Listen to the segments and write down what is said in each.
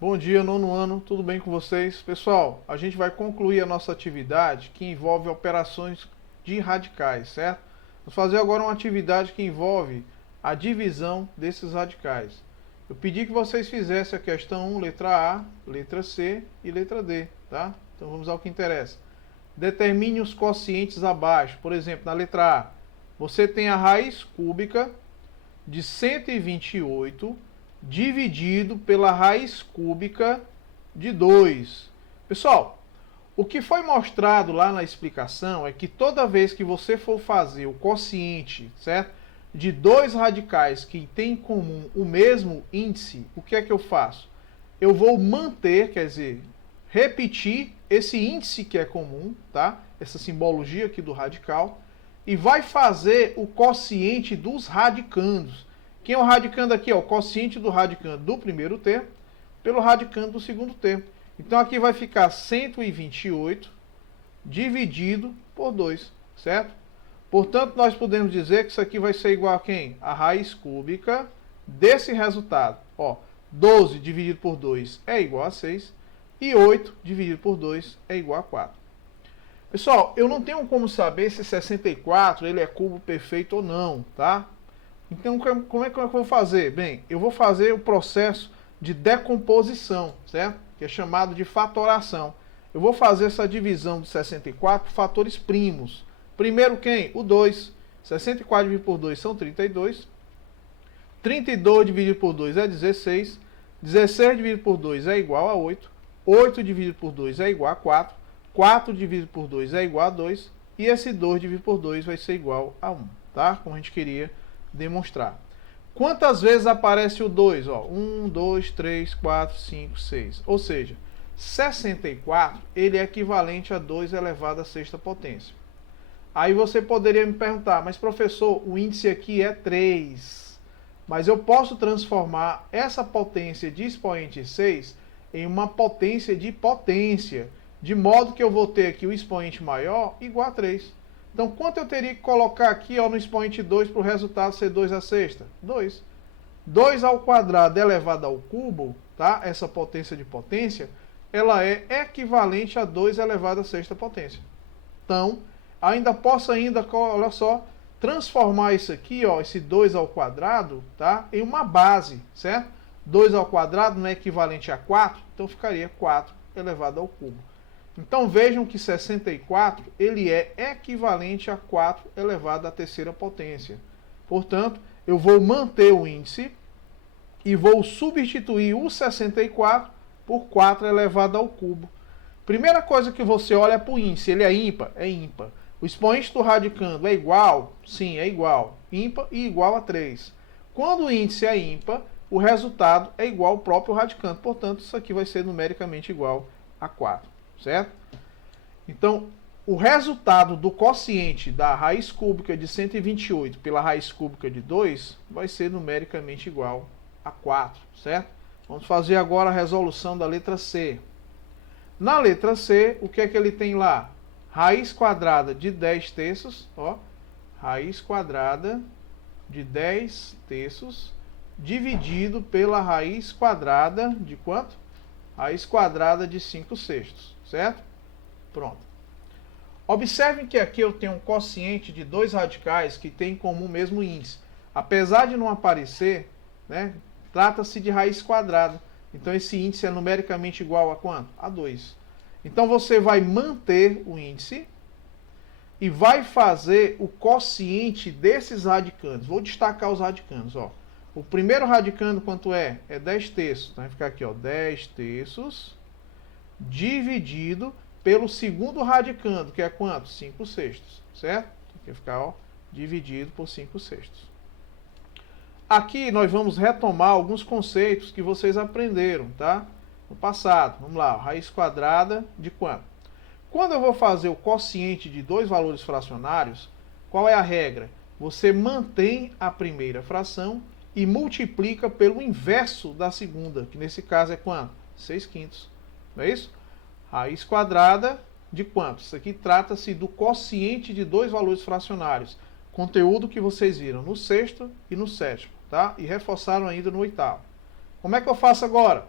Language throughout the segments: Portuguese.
Bom dia, nono ano, tudo bem com vocês? Pessoal, a gente vai concluir a nossa atividade que envolve operações de radicais, certo? Vamos fazer agora uma atividade que envolve a divisão desses radicais. Eu pedi que vocês fizessem a questão 1, letra A, letra C e letra D, tá? Então vamos ao que interessa. Determine os quocientes abaixo. Por exemplo, na letra A, você tem a raiz cúbica de 128 dividido pela raiz cúbica de 2. Pessoal, o que foi mostrado lá na explicação é que toda vez que você for fazer o quociente, certo? De dois radicais que têm em comum o mesmo índice, o que é que eu faço? Eu vou manter, quer dizer, repetir esse índice que é comum, tá? Essa simbologia aqui do radical, e vai fazer o quociente dos radicandos. Quem é o radicando aqui? O quociente do radicando do primeiro termo pelo radicando do segundo termo. Então aqui vai ficar 128 dividido por 2, certo? Portanto, nós podemos dizer que isso aqui vai ser igual a quem? A raiz cúbica desse resultado. 12 dividido por 2 é igual a 6 e 8 dividido por 2 é igual a 4. Pessoal, eu não tenho como saber se 64 ele é cubo perfeito ou não, tá? Então, como é que eu vou fazer? Bem, eu vou fazer o processo de decomposição, certo? Que é chamado de fatoração. Eu vou fazer essa divisão de 64 por fatores primos. Primeiro quem? O 2. 64 dividido por 2 são 32. 32 dividido por 2 é 16. 16 dividido por 2 é igual a 8. 8 dividido por 2 é igual a 4. 4 dividido por 2 é igual a 2. E esse 2 dividido por 2 vai ser igual a 1, tá? Como a gente queria demonstrar. Quantas vezes aparece o 2? 1, 2, 3, 4, 5, 6. Ou seja, 64 ele é equivalente a 2 elevado à sexta potência. Aí você poderia me perguntar, mas professor, o índice aqui é 3. Mas eu posso transformar essa potência de expoente 6 em uma potência de potência, de modo que eu vou ter aqui o expoente maior igual a 3. Então, quanto eu teria que colocar aqui no expoente 2 para o resultado ser 2 à sexta? 2. 2 ao quadrado elevado ao cubo, tá? Essa potência de potência, ela é equivalente a 2 elevado à sexta potência. Então, ainda posso olha só, transformar isso aqui, esse 2 ao quadrado, tá? Em uma base, certo? 2 ao quadrado não é equivalente a 4, então ficaria 4 elevado ao cubo. Então vejam que 64 ele é equivalente a 4 elevado à terceira potência. Portanto, eu vou manter o índice e vou substituir o 64 por 4 elevado ao cubo. Primeira coisa que você olha é para o índice. Ele é ímpar? É ímpar. O expoente do radicando é igual? Sim, é igual. Ímpar e igual a 3. Quando o índice é ímpar, o resultado é igual ao próprio radicando. Portanto, isso aqui vai ser numericamente igual a 4. Certo? Então, o resultado do quociente da raiz cúbica de 128 pela raiz cúbica de 2 vai ser numericamente igual a 4, certo? Vamos fazer agora a resolução da letra C. Na letra C, o que é que ele tem lá? Raiz quadrada de 10 terços, raiz quadrada de 10 terços dividido pela raiz quadrada de quanto? Raiz quadrada de 5 sextos, certo? Pronto. Observem que aqui eu tenho um quociente de dois radicais que têm em comum o mesmo índice. Apesar de não aparecer, né, trata-se de raiz quadrada. Então esse índice é numericamente igual a quanto? A 2. Então você vai manter o índice e vai fazer o quociente desses radicandos. Vou destacar os radicandos. O primeiro radicando quanto é? É 10 terços. Então vai ficar aqui, 10 terços dividido pelo segundo radicando, que é quanto? 5 sextos, certo? Aqui vai ficar, dividido por 5 sextos. Aqui nós vamos retomar alguns conceitos que vocês aprenderam, tá? No passado. Vamos lá, raiz quadrada de quanto? Quando eu vou fazer o quociente de dois valores fracionários, qual é a regra? Você mantém a primeira fração e multiplica pelo inverso da segunda, que nesse caso é quanto? 6 quintos. Não é isso? Raiz quadrada de quanto? Isso aqui trata-se do quociente de dois valores fracionários. Conteúdo que vocês viram no sexto e no sétimo, tá? E reforçaram ainda no oitavo. Como é que eu faço agora?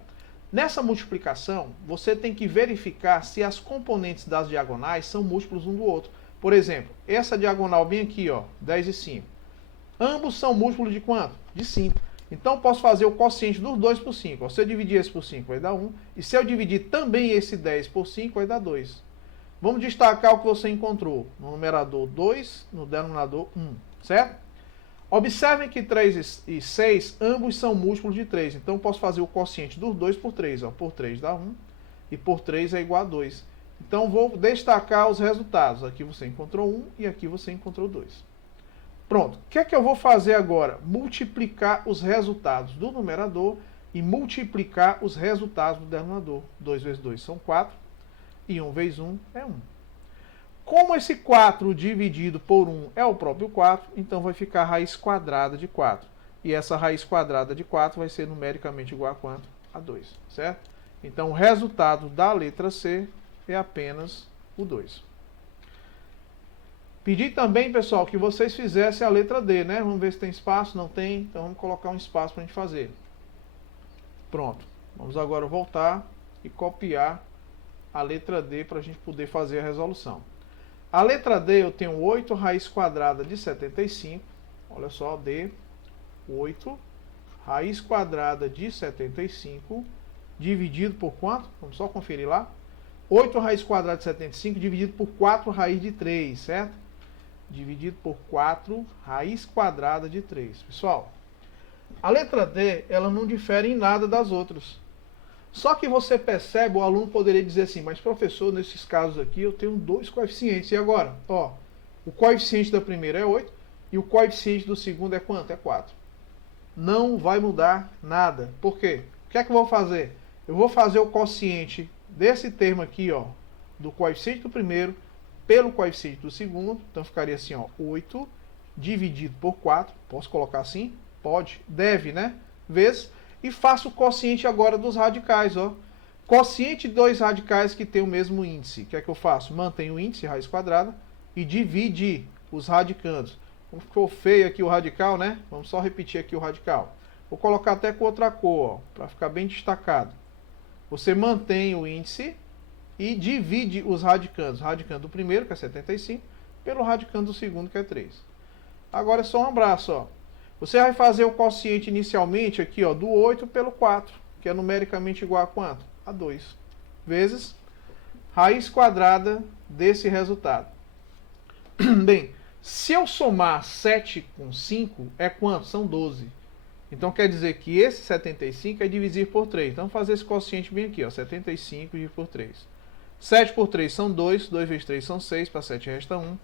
Nessa multiplicação, você tem que verificar se as componentes das diagonais são múltiplos um do outro. Por exemplo, essa diagonal bem aqui, ó, 10 e 5. Ambos são múltiplos de quanto? De 5. Então, posso fazer o quociente dos dois por 5. Se eu dividir esse por 5, vai dar 1. E se eu dividir também esse 10 por 5, vai dar 2. Vamos destacar o que você encontrou. No numerador 2, no denominador 1. Certo? Observem que 3 e 6, ambos são múltiplos de 3. Então, posso fazer o quociente dos 2 por 3. Ó. Por 3 dá 1. E por 3 é igual a 2. Então, vou destacar os resultados. Aqui você encontrou 1 e aqui você encontrou 2. Pronto. O que é que eu vou fazer agora? Multiplicar os resultados do numerador e multiplicar os resultados do denominador. 2 vezes 2 são 4 e 1 vezes 1 é 1. Como esse 4 dividido por 1 é o próprio 4, então vai ficar a raiz quadrada de 4. E essa raiz quadrada de 4 vai ser numericamente igual a quanto? A 2, certo? Então o resultado da letra C é apenas o 2. Pedi também, pessoal, que vocês fizessem a letra D, né? Vamos ver se tem espaço. Não tem, então vamos colocar um espaço para a gente fazer. Pronto. Vamos agora voltar e copiar a letra D para a gente poder fazer a resolução. A letra D eu tenho 8 raiz quadrada de 75. Olha só, D, 8 raiz quadrada de 75 dividido por quanto? Vamos só conferir lá. 8 raiz quadrada de 75 dividido por 4 raiz de 3, certo? Dividido por 4 raiz quadrada de 3. Pessoal, a letra D, ela não difere em nada das outras. Só que você percebe, o aluno poderia dizer assim, mas professor, nesses casos aqui eu tenho 2 coeficientes. E agora? Ó, o coeficiente da primeira é 8 e o coeficiente do segundo é quanto? É 4. Não vai mudar nada. Por quê? O que é que eu vou fazer? Eu vou fazer o quociente desse termo aqui, ó, do coeficiente do primeiro pelo coeficiente do segundo. Então ficaria assim, ó, 8 dividido por 4. Posso colocar assim? Pode. Deve, né? Vezes. E faço o quociente agora dos radicais, ó. Quociente de 2 radicais que tem o mesmo índice. O que é que eu faço? Mantenho o índice, raiz quadrada, e divide os radicandos. Ficou feio aqui o radical, né? Vamos só repetir aqui o radical. Vou colocar até com outra cor, ó, para ficar bem destacado. Você mantém o índice e divide os radicandos. Radicando do primeiro, que é 75, pelo radicando do segundo, que é 3. Agora é só um abraço, ó. Você vai fazer o quociente inicialmente aqui, ó, do 8 pelo 4, que é numericamente igual a quanto? A 2. Vezes raiz quadrada desse resultado. Bem, se eu somar 7 com 5, é quanto? São 12. Então quer dizer que esse 75 é divisir por 3. Então vamos fazer esse quociente bem aqui, ó, 75 dividido por 3. 7 por 3 são 2, 2 vezes 3 são 6, para 7 resta 1.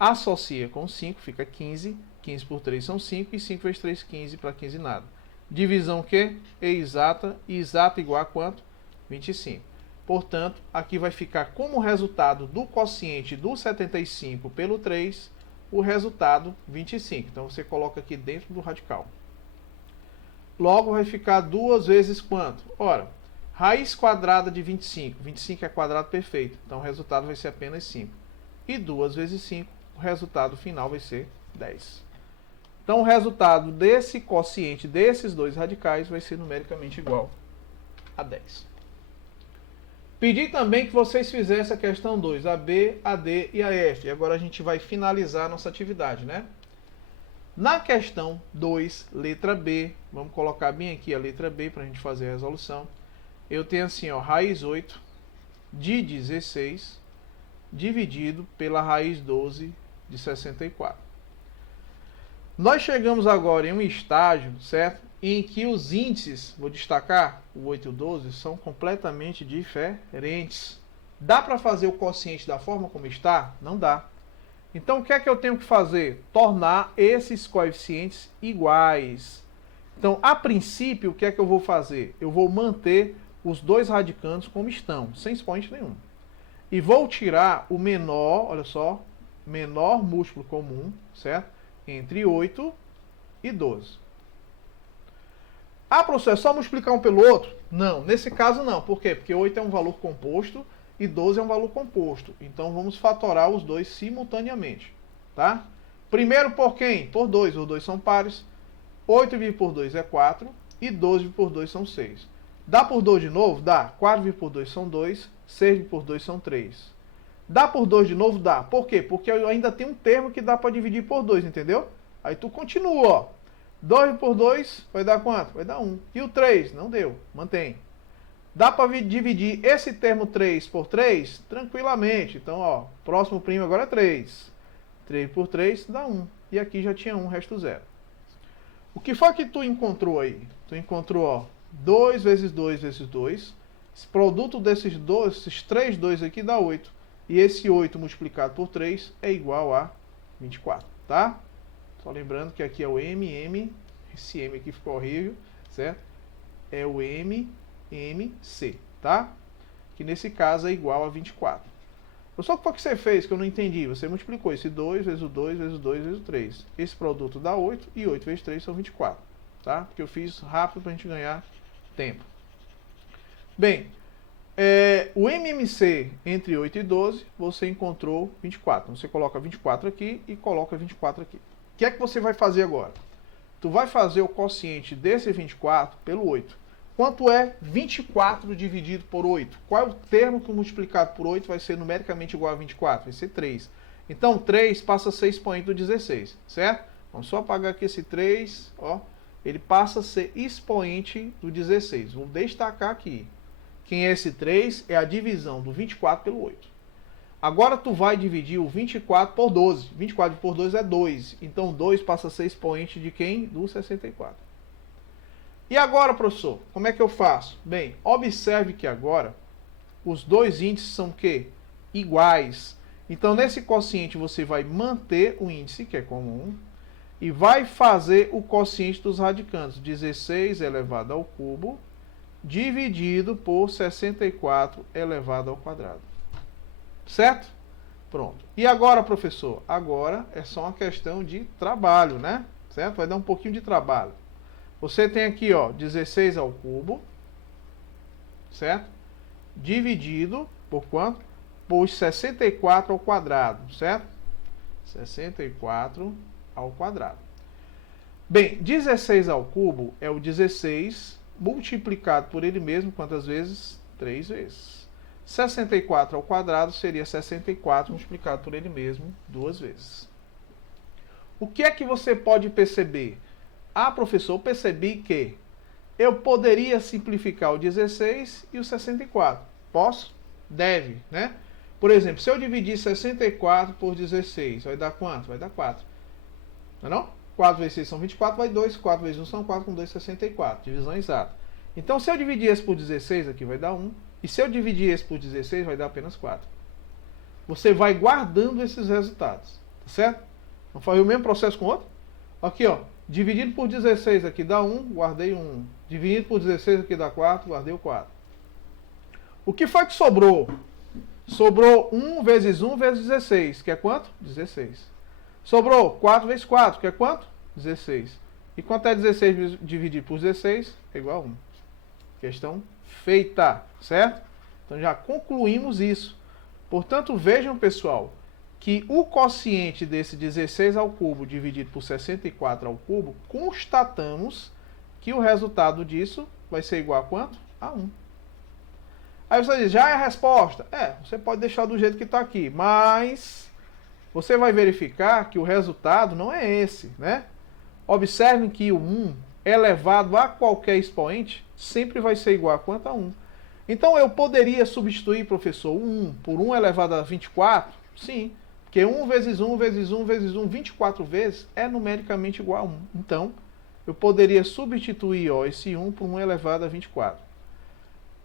Associa com 5, fica 15. 15 por 3 são 5, e 5 vezes 3, 15, para 15 nada. Divisão o quê? Exata, e exata igual a quanto? 25. Portanto, aqui vai ficar como resultado do quociente do 75 pelo 3, o resultado 25. Então você coloca aqui dentro do radical. Logo vai ficar 2 vezes quanto? Ora, raiz quadrada de 25. 25 é quadrado perfeito, então o resultado vai ser apenas 5. E 2 vezes 5, o resultado final vai ser 10. Então o resultado desse quociente desses dois radicais vai ser numericamente igual a 10. Pedi também que vocês fizessem a questão 2, a B, a D e a F. E agora a gente vai finalizar a nossa atividade, né? Na questão 2, letra B, vamos colocar bem aqui a letra B para a gente fazer a resolução. Eu tenho assim, ó, raiz 8 de 16 dividido pela raiz 12 de 64. Nós chegamos agora em um estágio, certo? Em que os índices, vou destacar, o 8 e o 12, são completamente diferentes. Dá para fazer o quociente da forma como está? Não dá. Então o que é que eu tenho que fazer? Tornar esses coeficientes iguais. Então, a princípio, o que é que eu vou fazer? Eu vou manter os dois radicandos como estão, sem expoente nenhum. E vou tirar o menor, olha só, menor múltiplo comum, certo? Entre 8 e 12. Ah, professor, é só multiplicar um pelo outro? Não, nesse caso não. Por quê? Porque 8 é um valor composto e 12 é um valor composto. Então vamos fatorar os dois simultaneamente, tá? Primeiro por quem? Por 2. Os dois são pares. 8 dividido por 2 é 4 e 12 dividido por 2 são 6. Dá por 2 de novo? Dá. 4 dividido por 2 são 2, 6 dividido por 2 são 3. Dá por 2 de novo? Dá. Por quê? Porque eu ainda tenho um termo que dá para dividir por 2, entendeu? Aí tu continua, ó. 2 por 2 vai dar quanto? Vai dar 1. E o 3? Não deu. Mantém. Dá para dividir esse termo 3 por 3? Tranquilamente. Então, ó, próximo primo agora é 3. 3 por 3 dá 1. E aqui já tinha 1, resto 0. O que foi que tu encontrou aí? Tu encontrou, ó, 2 vezes 2 vezes 2. Esse produto desses 3 2 aqui dá 8. E esse 8 multiplicado por 3 é igual a 24, tá? Só lembrando que aqui é o MM, esse M aqui ficou horrível, certo? É o MMC, tá? Que nesse caso é igual a 24. Só que o que você fez que eu não entendi? Você multiplicou esse 2 vezes o 2 vezes o 2 vezes o 3. Esse produto dá 8 e 8 vezes 3 são 24, tá? Porque eu fiz rápido para a gente ganhar tempo. Bem, o MMC entre 8 e 12, você encontrou 24. Então, você coloca 24 aqui e coloca 24 aqui. O que é que você vai fazer agora? Tu vai fazer o quociente desse 24 pelo 8. Quanto é 24 dividido por 8? Qual é o termo que multiplicado por 8 vai ser numericamente igual a 24? Vai ser 3. Então, 3 passa a ser expoente do 16, certo? Vamos só apagar aqui esse 3, ó. Ele passa a ser expoente do 16. Vou destacar aqui. Quem é esse 3? É a divisão do 24 pelo 8. Agora tu vai dividir o 24 por 12. 24 por 2 é 2. Então 2 passa a ser expoente de quem? Do 64. E agora, professor, como é que eu faço? Bem, observe que agora os dois índices são o quê? Iguais. Então nesse quociente você vai manter o índice, que é comum, e vai fazer o quociente dos radicandos. 16 elevado ao cubo dividido por 64 elevado ao quadrado. Certo? Pronto. E agora, professor? Agora é só uma questão de trabalho, né? Certo? Vai dar um pouquinho de trabalho. Você tem aqui, ó, 16 ao cubo, certo? Dividido por quanto? Por 64 ao quadrado, certo? 64 ao quadrado. Bem, 16 ao cubo é o 16 multiplicado por ele mesmo, quantas vezes? 3 vezes. 64 ao quadrado seria 64 multiplicado por ele mesmo 2 vezes. O que é que você pode perceber? Ah, professor, eu percebi que eu poderia simplificar o 16 e o 64. Posso? Deve, né? Por exemplo, se eu dividir 64 por 16, vai dar quanto? Vai dar 4. Não é não? 4 vezes 6 são 24, vai 2. 4 vezes 1 são 4, com 2, 64. Divisão exata. Então, se eu dividir esse por 16, aqui vai dar 1. E se eu dividir esse por 16, vai dar apenas 4. Você vai guardando esses resultados. Tá certo? Vamos fazer o mesmo processo com o outro? Aqui, ó. Dividido por 16 aqui dá 1, guardei 1. Dividido por 16 aqui dá 4, guardei o 4. O que foi que sobrou? Sobrou 1 vezes 1 vezes 16, que é quanto? 16. Sobrou 4 vezes 4, que é quanto? 16. E quanto é 16 dividido por 16? É igual a 1. Questão feita, certo? Então já concluímos isso. Portanto, vejam, pessoal, que o quociente desse 16 ao cubo dividido por 64 ao cubo, constatamos que o resultado disso vai ser igual a quanto? A 1. Aí você diz, já é a resposta? Você pode deixar do jeito que está aqui, mas você vai verificar que o resultado não é esse, né? Observem que o 1 elevado a qualquer expoente sempre vai ser igual a quanto? A 1. Então eu poderia substituir, professor, 1 por 1 elevado a 24? Sim. Porque 1 vezes 1 vezes 1 vezes 1, 24 vezes, é numericamente igual a 1. Então, eu poderia substituir, ó, esse 1 por 1 elevado a 24.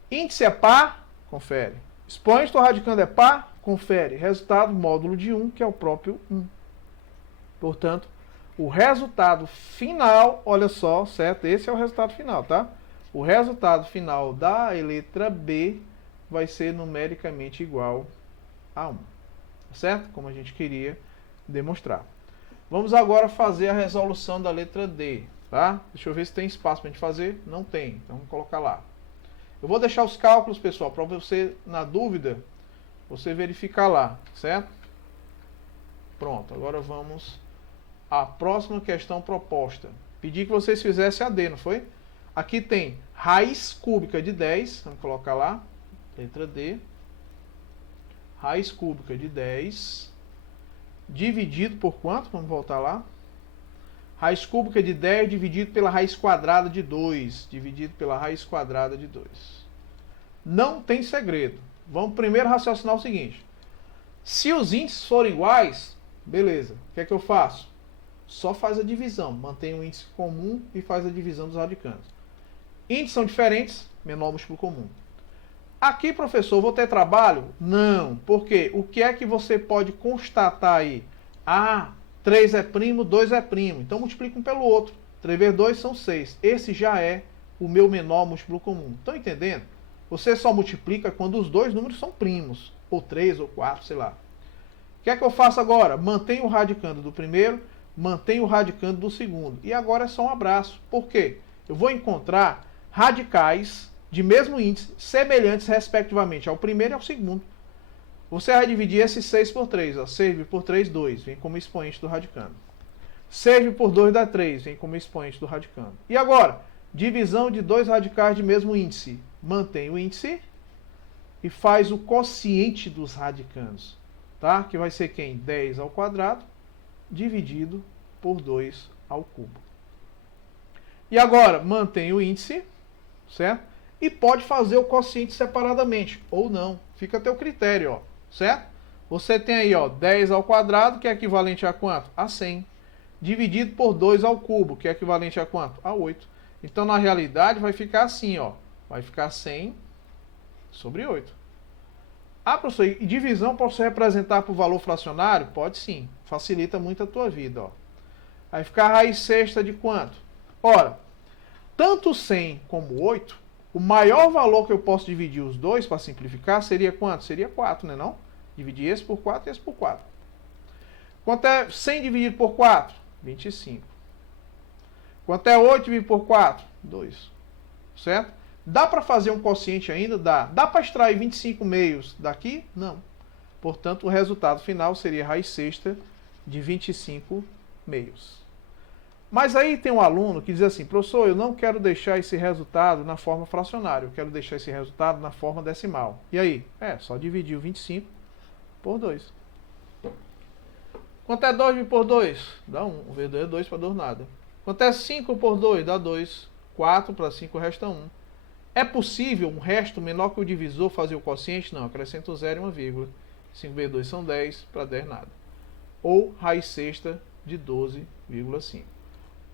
Índice é par? Confere. Expoente do radicando é par? Confere. Resultado, módulo de 1, que é o próprio 1. Portanto, o resultado final, olha só, certo? Esse é o resultado final, tá? O resultado final da letra B vai ser numericamente igual a 1. Certo? Como a gente queria demonstrar. Vamos agora fazer a resolução da letra D, tá? Deixa eu ver se tem espaço para a gente fazer. Não tem, então vamos colocar lá. Eu vou deixar os cálculos, pessoal, para você, na dúvida, você verificar lá, certo? Pronto, agora vamos à próxima questão proposta. Pedi que vocês fizessem a D, não foi? Aqui tem raiz cúbica de 10, vamos colocar lá, letra D, raiz cúbica de 10, dividido por quanto? Vamos voltar lá. Raiz cúbica de 10 dividido pela raiz quadrada de 2, dividido pela raiz quadrada de 2. Não tem segredo. Vamos primeiro raciocinar o seguinte. Se os índices forem iguais, beleza. O que é que eu faço? Só faz a divisão. Mantém o índice comum e faz a divisão dos radicandos. Índices são diferentes, menor múltiplo comum. Aqui, professor, vou ter trabalho? Não. Por quê? O que é que você pode constatar aí? Ah, 3 é primo, 2 é primo. Então multiplica um pelo outro. 3 vezes 2 são 6. Esse já é o meu menor múltiplo comum. Estão entendendo? Você só multiplica quando os dois números são primos. Ou 3 ou 4, sei lá. O que é que eu faço agora? Mantenho o radicando do primeiro, mantenho o radicando do segundo. E agora é só um abraço. Por quê? Eu vou encontrar radicais de mesmo índice, semelhantes respectivamente ao primeiro e ao segundo. Você vai dividir esse 6 por 3. Ó. 6 por 3, 2. Vem como expoente do radicando. 6 por 2 dá 3. Vem como expoente do radicando. E agora? Divisão de dois radicais de mesmo índice. Mantém o índice e faz o quociente dos radicandos. Tá? Que vai ser quem? 10 ao quadrado dividido por 2 ao cubo. E agora? Mantém o índice, certo? E pode fazer o quociente separadamente, ou não. Fica a teu critério, ó, certo? Você tem aí, ó, 10 ao quadrado, que é equivalente a quanto? A 100. Dividido por 2 ao cubo, que é equivalente a quanto? A 8. Então, na realidade, vai ficar assim, ó. Vai ficar 100 sobre 8. Ah, professor, e divisão posso representar por valor fracionário? Pode sim. Facilita muito a tua vida, ó. Vai ficar a raiz sexta de quanto? Ora, tanto 100 como 8, o maior valor que eu posso dividir os dois para simplificar seria quanto? Seria 4, né não? Dividir esse por 4 e esse por 4. Quanto é 100 dividido por 4? 25. Quanto é 8 dividido por 4? 2. Certo? Dá para fazer um quociente ainda? Dá. Dá para extrair 25 meios daqui? Não. Portanto, o resultado final seria raiz sexta de 25 meios. Mas aí tem um aluno que diz assim, professor, eu não quero deixar esse resultado na forma fracionária, eu quero deixar esse resultado na forma decimal. E aí? Só dividir o 25 por 2. Quanto é 2 por 2? Dá 1. O V2 é 2 para 2 nada. Quanto é 5 por 2? Dá 2. 4 para 5 resta 1. É possível um resto menor que o divisor fazer o quociente? Não, acrescento 0 e uma vírgula. 5 vezes 2 são 10, para 10 nada. Ou raiz sexta de 12,5.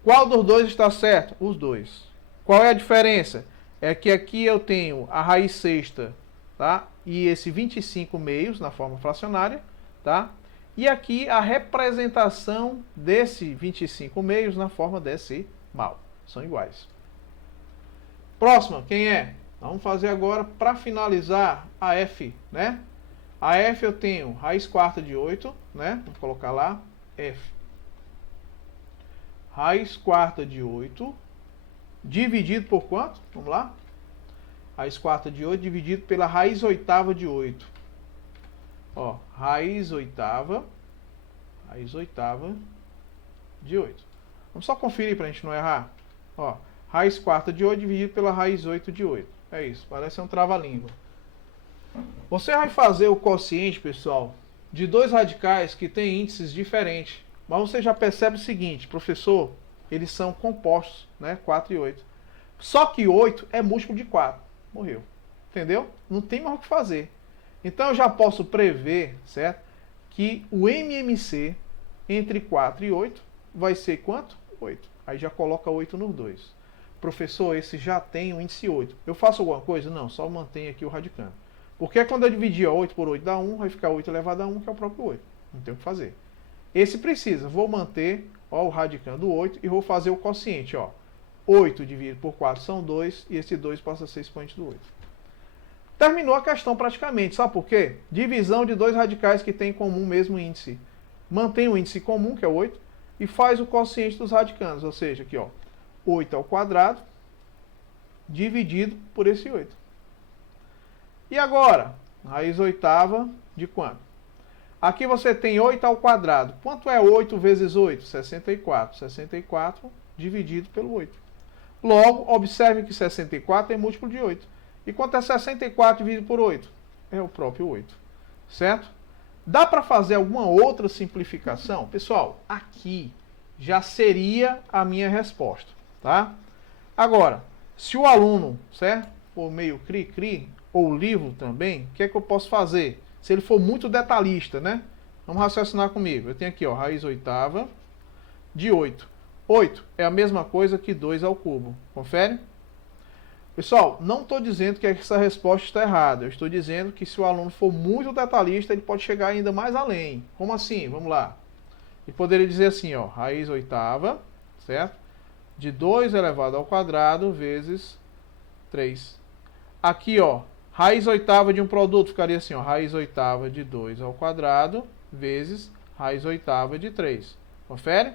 Qual dos dois está certo? Os dois. Qual é a diferença? É que aqui eu tenho a raiz sexta, tá? E esse 25 meios na forma fracionária, tá? E aqui a representação desse 25 meios na forma decimal. São iguais. Próxima, quem é? Vamos fazer agora, para finalizar, a F, né? A F eu tenho raiz quarta de 8, né? Vou colocar lá, F. Raiz quarta de 8, dividido por quanto? Vamos lá. Raiz quarta de 8 dividido pela raiz oitava de 8. Ó, raiz oitava de 8. Vamos só conferir para a gente não errar. Ó, raiz quarta de 8 dividido pela raiz 8 de 8. É isso, parece um trava-língua. Você vai fazer o quociente, pessoal, de dois radicais que têm índices diferentes. Mas você já percebe o seguinte, professor, eles são compostos, né? 4 e 8. Só que 8 é múltiplo de 4. Morreu. Entendeu? Não tem mais o que fazer. Então eu já posso prever, certo? Que o MMC entre 4 e 8 vai ser quanto? 8. Aí já coloca 8 nos dois. Professor, esse já tem o índice 8. Eu faço alguma coisa? Não, só mantenho aqui o radicando. Porque quando eu dividir 8 por 8 dá 1, vai ficar 8 elevado a 1, que é o próprio 8. Não tem o que fazer. Esse precisa. Vou manter, ó, o radicando 8 e vou fazer o quociente. Ó. 8 dividido por 4 são 2 e esse 2 passa a ser expoente do 8. Terminou a questão praticamente. Sabe por quê? Divisão de dois radicais que têm em comum o mesmo índice. Mantém o índice comum, que é 8, e faz o quociente dos radicandos. Ou seja, aqui, ó, 8 ao quadrado dividido por esse 8. E agora? Raiz oitava de quanto? Aqui você tem 8 ao quadrado. Quanto é 8 vezes 8? 64. 64 dividido pelo 8. Logo, observe que 64 é múltiplo de 8. E quanto é 64 dividido por 8? É o próprio 8. Certo? Dá para fazer alguma outra simplificação? Pessoal, aqui já seria a minha resposta. Tá? Agora, se o aluno, certo, for meio cri-cri, ou o livro também, o que é que eu posso fazer? Se ele for muito detalhista, né? Vamos raciocinar comigo. Eu tenho aqui, ó, raiz oitava de 8. 8 é a mesma coisa que 2 ao cubo. Confere? Pessoal, não estou dizendo que essa resposta está errada. Eu estou dizendo que se o aluno for muito detalhista, ele pode chegar ainda mais além. Como assim? Vamos lá. Ele poderia dizer assim, ó, raiz oitava, certo? De 2 elevado ao quadrado vezes 3. Aqui, ó, raiz oitava de um produto ficaria assim, ó, raiz oitava de 2 ao quadrado vezes raiz oitava de 3. Confere?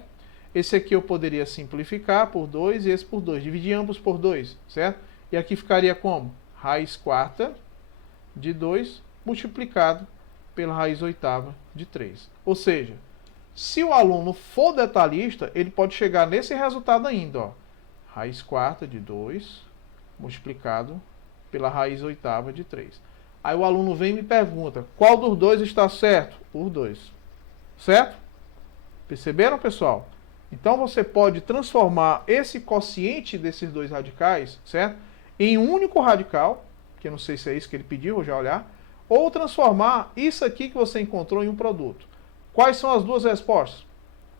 Esse aqui eu poderia simplificar por 2 e esse por 2. Dividir ambos por 2, certo? E aqui ficaria como? Raiz quarta de 2 multiplicado pela raiz oitava de 3. Ou seja, se o aluno for detalhista, ele pode chegar nesse resultado ainda, ó. Raiz quarta de 2 multiplicado pela raiz oitava de 3. Aí o aluno vem e me pergunta, qual dos dois está certo? Os dois. Certo? Perceberam, pessoal? Então você pode transformar esse quociente desses dois radicais, certo? Em um único radical, que eu não sei se é isso que ele pediu, vou já olhar, ou transformar isso aqui que você encontrou em um produto. Quais são as duas respostas?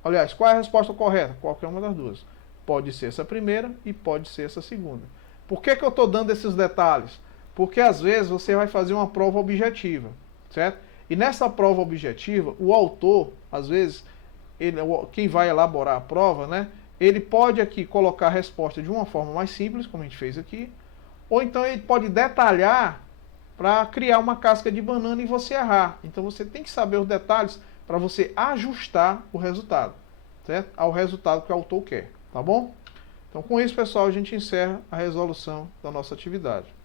Aliás, qual é a resposta correta? Qualquer uma das duas. Pode ser essa primeira e pode ser essa segunda. Por que eu estou dando esses detalhes? Porque às vezes você vai fazer uma prova objetiva, certo? E nessa prova objetiva, o autor, às vezes, quem vai elaborar a prova, né? Ele pode aqui colocar a resposta de uma forma mais simples, como a gente fez aqui, ou então ele pode detalhar para criar uma casca de banana e você errar. Então você tem que saber os detalhes para você ajustar o resultado, certo? Ao resultado que o autor quer, tá bom? Então com isso, pessoal, a gente encerra a resolução da nossa atividade.